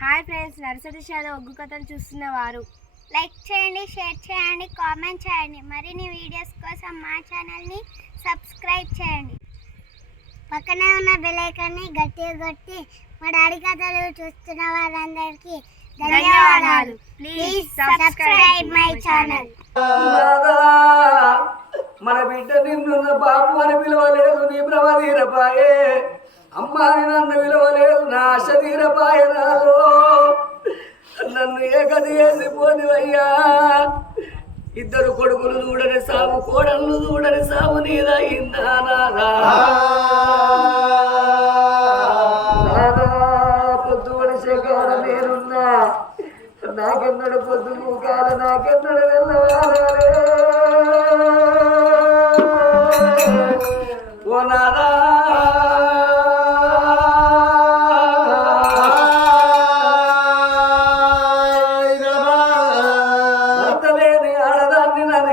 Hi friends nursery షాలో ఒగ్గు కథలు చూస్తున్న వారు. లైక్ చేయండి షేర్ చేయండి కామెంట్ చేయండి. మరిన్ని వీడియోస్ కోసం మా ఛానల్ని సబ్స్క్రైబ్ చేయండి. పక్కనే ఉన్న బెల్ ఐకాన్ని గట్టిగా కొట్టి మా డాడీ కథలు చూస్తున్న వారందరికీ ధన్యవాదాలు. ప్లీజ్ సబ్స్క్రైబ్ మై ఛానల్ మన బిడ్డ నిన్నున్న బాపు అని పిలవలేదు నీ తీరపాయే అమ్మాని నన్ను విలువలేదు నా శరీర పాయనాలు నన్ను ఏకది వేసిపోనివయ్యా ఇద్దరు కొడుకులు చూడని సాగు కోడళ్ళు చూడని సాగు నీదయిందా నాదా? నేనున్నా. నాకెన్నడు పొద్దు మూకాల నాకెన్నడు వెళ్ళవాలే ఓ నాదా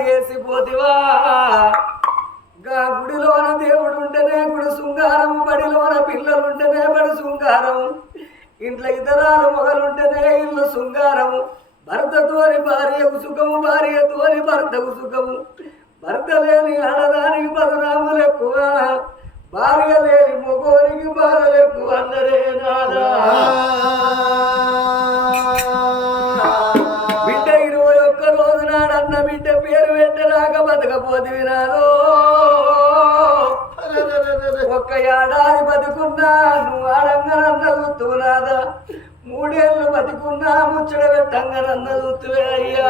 ఆడదాన్ని వేసిపోతివా? గా గుడిలోన దేవుడు ఉంటేనే గుడి శృంగారం బడిలోన పిల్లలుంటేనే బడి శృంగారం. ఇంట్లో ఇతరాలు మొగలుంటేనే ఇల్లు శృంగారము భర్తతోని భార్యకు సుఖము భార్యతోని భర్తకు సుఖము. భర్త లేని ఆడదానికి పదనాములు ఎక్కువ. భార్య లేని మొగోనికి బాధలు ఎక్కువ. అందరే నాదా. బతకపోతే ఒక్క ఏడాది బతుకున్నా నువ్వు ఆడంగనన్న చూస్తున్నాదా మూడేళ్ళు బతుకున్నా ముచ్చట పెట్టంగనన్న చూస్తువే అయ్యా.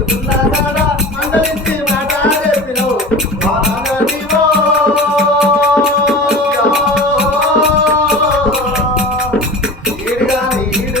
கைதாயிடு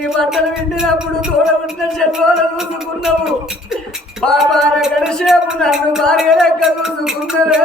నీ బట్టలు వింటినప్పుడు తోడ ఉన్న చెల్లోల చూసుకున్నావు పాపాన గడిసేపు నన్ను భార్య లెక్క చూసుకున్నారే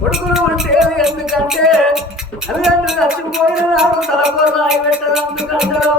కొడుకులు అంటే ఎందుకంటే? తల్లిదండ్రులు చచ్చిపోయిన నాడు తలపో రాయి పెట్టదు అందుకంటారు